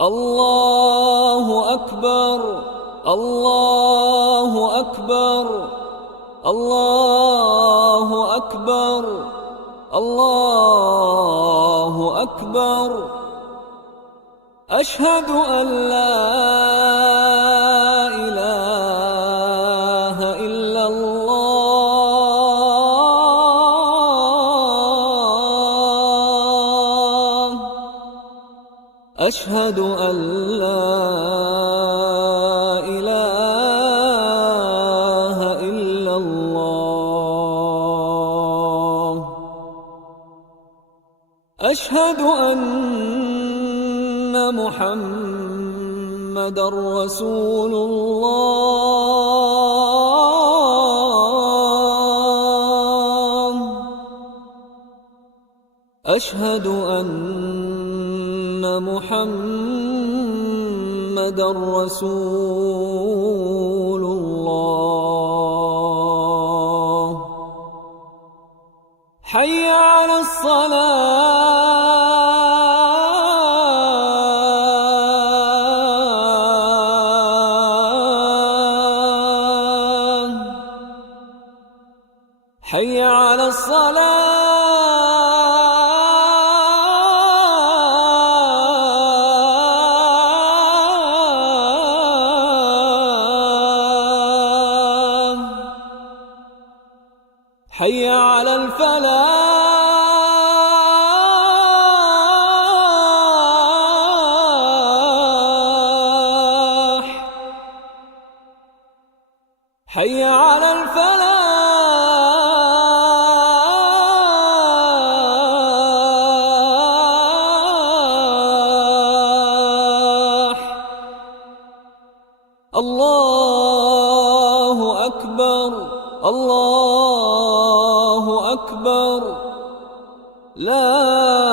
الله أكبر، الله أكبر، الله أكبر، الله أكبر. أشهد أن لا إله إلا الله. أشهد أن لا إله إلا الله. أشهد أن محمدًا رسول الله. أشهد أن محمدًا رسول الله. حي على الصلاة. حي على الصلاة. حي على الفلاح. حي على الفلاح. الله أكبر، الله أكبر. لا